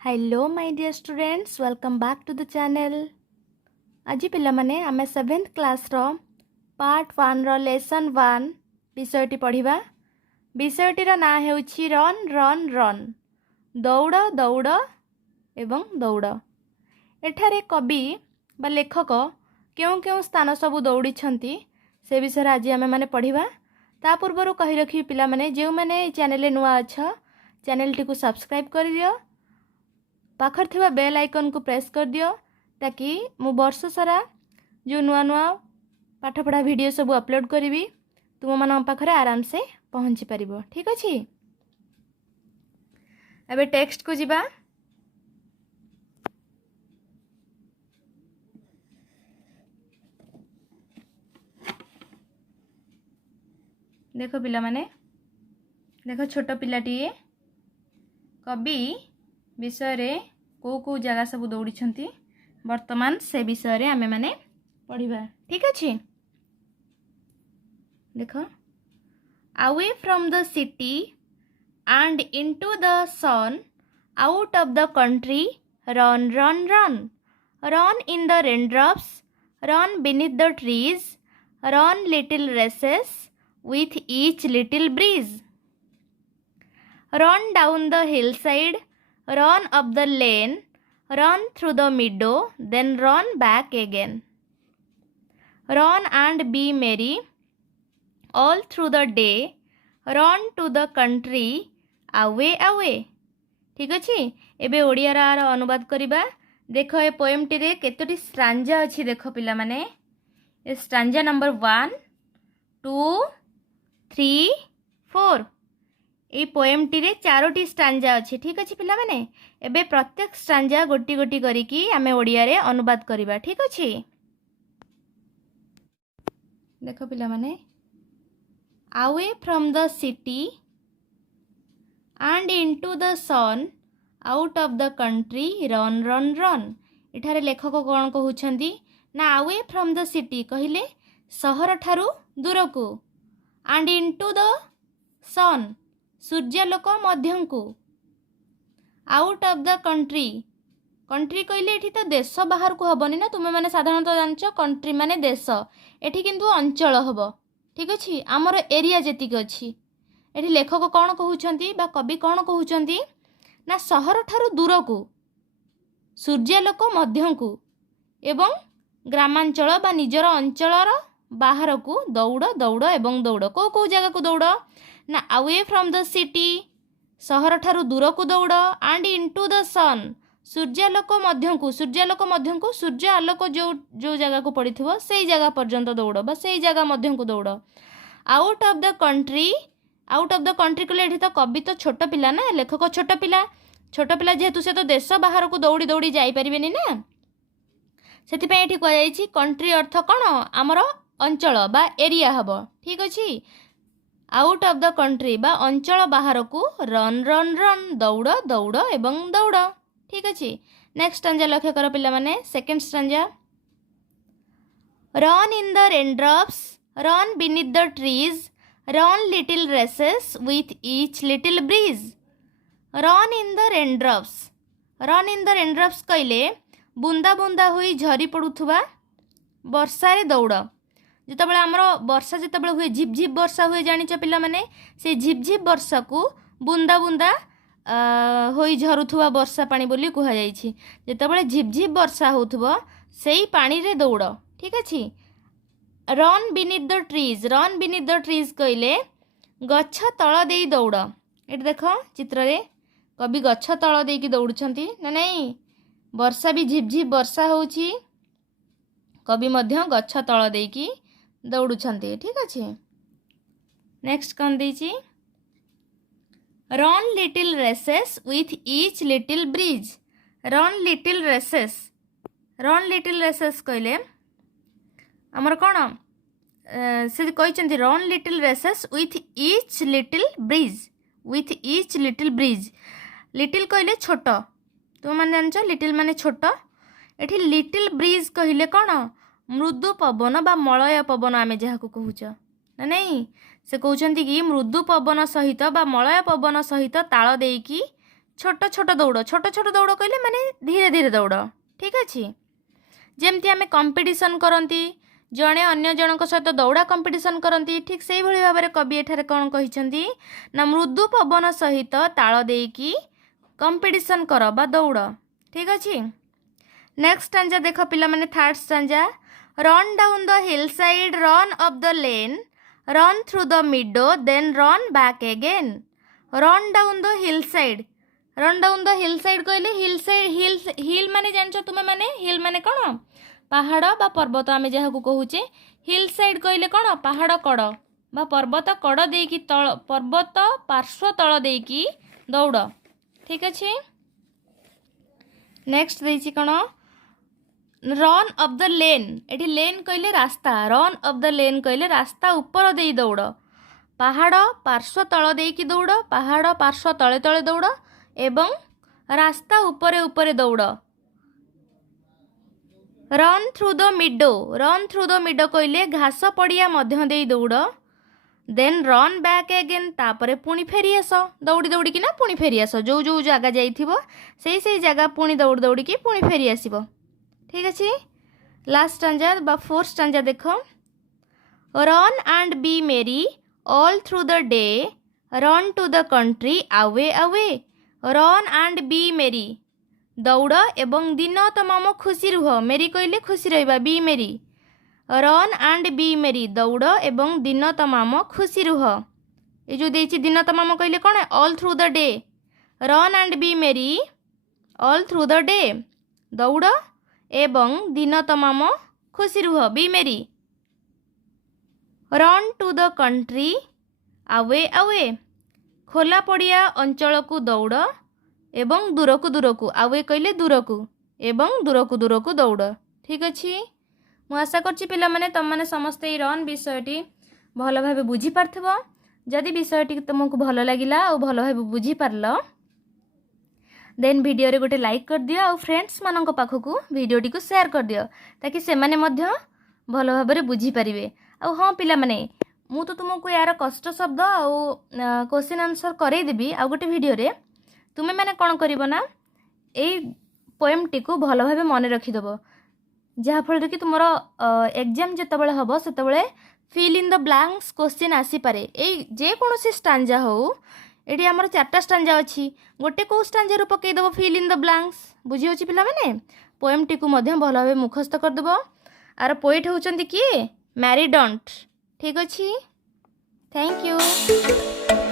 Hello my dear students, welcome back to the channel. आज पिला माने आमे 7th क्लास रो पार्ट 1 रो लेसन 1 विषयटी पढ़िबा। विषयटी रो ना हेउछि रन रन रन, दौड़ दौड़ एवं दौड़। एठारे कवि बा लेखक केउ केउ स्थान सब दौड़ी छंती से विषय आज आमे माने पढ़िबा। ता पूर्वरु कहि रखि पिला माने जे माने चैनल नुआ अछ चैनल टी को सब्सक्राइब कर दियो, पाखर थिबा बेल आइकन को प्रेस कर दियो ताकि मु वर्ष सारा जो नुआ नुआ पाठ पढ़ा वीडियो सब अपलोड करी तुम मान पाखरे आराम से पहुँची पारिबो। ठीक अछि। एबे टेक्स्ट को जिबा। देखो पिला माने, देखो छोट पिलाटी कवि विषय रे को को जगह सब दौड़ी छंती वर्तमान से विषय रे आमे माने पढ़िबा। ठीक अछि। देखो, away from the city and into the sun, out of the country, run run run, run in the raindrops, run beneath the trees, run little races with each little breeze, run down the hillside, run up the lane, run through the meadow, then run back again. Run and be merry all through the day, run to the country, away away. ठीक अछि। एबे ओडिया रा अनुवाद करिबा। देखो a poem T रे केतोटी स्ट्रांजा अछि। देखो पिला माने ए स्ट्रांजा नंबर 1 2 3 4 ए पोएम टी रे चारोटी स्ट्रांजा अछि। ठीक अछि पिला माने। एबे प्रत्येक स्ट्रांजा गोटी गोटी करी की आमे ओडिया रे अनुवाद करिबा। ठीक अछि। देखो पिला माने, away from the city and into the sun, out of the country, run run run. इठारे लेखक कौन कहउछंती ना away from the city कहिले सहर ठारू दूर को, and into the sun सूर्यालोक मध्यम को, out of the country country कहले एठी तो देश बाहर को हबनी ना। तुमे माने साधारणतः जानछो कंट्री माने देश, एठी किंतु अंचल हबो। ठीक अछि। आमर एरिया जेतिक अछि। एठी लेखक कौन कहउछंती बा कवि कौन कहउछंती ना सहर ठारू दूर को, सूर्यालोक मध्यम को एवं ग्रामांचल बा निजर अंचलर बाहर को दौड़ दौड़ एवं दौड़। को को जगह को दौड़ ना अवे फ्रॉम द सिटी सहर ठारू दूर को दौड़, एंड इनटू द सन सूर्यालोक मध्यम को, सूर्यालोक मध्यम को सूर्य आलोक जो जो जगह को पड़िथिबो सेई जगह पर्यंत दौड़ बा सेई जगह मध्यम को दौड़। Out of the country, out of the country कहले एठी तो कवि तो छोट पिला ना, लेखक छोट पिला जेहेतु से तो देश बाहर को दौड़ी दौड़ी जाई परिबेनी ना, सेति पे एठी कह जाईछि कंट्री अर्थ कोन हमर अंचल बा एरिया हबो। ठीक अछि। आउट ऑफ द कंट्री बा अंचल बाहर को रन रन रन दौड़ दौड़ एवं दौड़। ठीक अछि। नेक्स्ट स्टांजा लक्ष्य कर पिला माने। Second stanza, run in the raindrops, run beneath the trees, run little races with each little breeze, run in the raindrops. Run in the raindrops कहले बुंदा बुंदा होई झरी पड़ुथुबा वर्षा रे दौड़। जेतबेले हमरो वर्षा जेतबेले हुए झिप झिप वर्षा हुए जानिछ पिला माने, से झिप झिप वर्षा को बुंदा बुंदा होई झरुथुबा वर्षा पानी बोली कुहा जाईछि। जेतबेले झिप झिप वर्षा होथुबो सेई पानी रे दौड़। ठीक अछि। Run beneath the trees, run beneath the trees कहले गछ तळ देई दौड़। एट देखो चित्र रे कवि गछ तळ देई की दौड़ुछंती ना नहीं, वर्षा भी झिप झिप वर्षा होउछि, कवि मध्य गछ तळ देई की दौड़ुछंती। ठीक अछि। नेक्स्ट कौन देछि, run little races with each little bridge, run little races. Run little races कहले हमर कोन से कहछंती run little races with each little bridge, with each little bridge. Little कहले छोट, तुम माने जानछो लिटिल माने छोट। एठी लिटिल ब्रिज कहले कोन मृदु पवन बा मलय पवन आमे जहा को कहूछ ना नहीं, से कहउछंती कि मृदु पवन सहित बा मलय पवन सहित ताल देकी छोट छोट दौड़ कहले माने धीरे धीरे दौड़ ठीक अच्छे जमती आम कंपिटिशन करती जड़े अन्य जनक सहित दौड़ा कंपिटिशन करती ठीक से भाव में कवि एठारे कौन कही ना मृदु पवन सहित ताल देकी कंपिटिशन कर बा दौड़ ठीक अच्छे नेक्स्ट स्टांजा देख पिला माने third stanza run down the hill side run up the lane run through the meadow then run back again run down the hill side कहले हिल साइड हिल माने जानछ तुमे माने हिल माने कौन पहाड़ बा पर्वत आमे जहाँ को कहूचे हिल साइड कहले कौन पहाड़ कड़ बा पर्वत कड़ देकी तल पर्वत पार्श्व तल देकी दौड़ ठीक अच्छे नेक्स्ट देछि कौन रन अफ द लेन एठी लेन कहले रास्ता रन अफ द लेन कहले रास्ता ऊपर दे दौड़ पहाड़ पार्श्व तल देकी दौड़ पहाड़ पार्श्व तले तले दौड़ एवं रास्ता ऊपर ऊपर दौड़ रन थ्रू द मिडो कहले घास पड़िया मध्य दे दौड़ देन रन बैक अगेन तापरे पुणी फेरी आस दौड़ी दौड़ी कि ना पुणी फेरी आस जो जो जगह जाइथिबो सेई जगह पुणी दौड़ दौड़ी की पुणी फेरी आसीबो ठीक अच्छे लास्ट स्टांजा बा फोर्थ स्टांजा देख run and be merry all through the day run to the country away away run and be merry दौड़ एवं दिन तमाम खुशी रुह मेरी कहले खुशी रहिबा B merry run and be merry दौड़ एवं दिन तमाम खुशी रुह ये जो देछि दिन तमाम कहले कौन all through the day run and be merry all through the day दौड़ एवं दिन तमाम खुशी रुह be merry run to the country away away खोला पड़िया अंचल को दौड़ एवं दूर को आवे कहले दूर को एवं दूर को दौड़ ठीक अच्छे मु आशा करछि पिला माने तुम माने समस्ते रन विषयटी भल भाव बुझी पारथिबो जदि विषयटी तुमको भल लागिला और भल भाव बुझी पारल देन वीडियो रे गोटे लाइक कर दियो और फ्रेंड्स मानक पाखकू वीडियोटी को शेयर कर दियो ताकि से माने मध्य भल भाव में बुझी पारिबे आ हाँ पिला माने मु तो तुमको यार कष्ट शब्द और क्वेश्चन आंसर करई देबी आ गोटे वीडियो रे तुमे माने कौन करिवो ना एई पोएमटी को भल भाव मन रखिदेव जहाँफल कि तुम एग्जाम जितेबाला हम से fill in the blanks question आसीपे जेकोसी स्टांजा हो ये आमर 4टा स्टांजा अच्छी गोटे कौ स्टांजा पकईदेव फिल इन द ब्लैंक्स बुझी होची पिला माने पोएमटी को भल भाव मुखस्त करदेव आर पोएट होउचंती किए मैरी डंट ठीक अच्छी थैंक यू।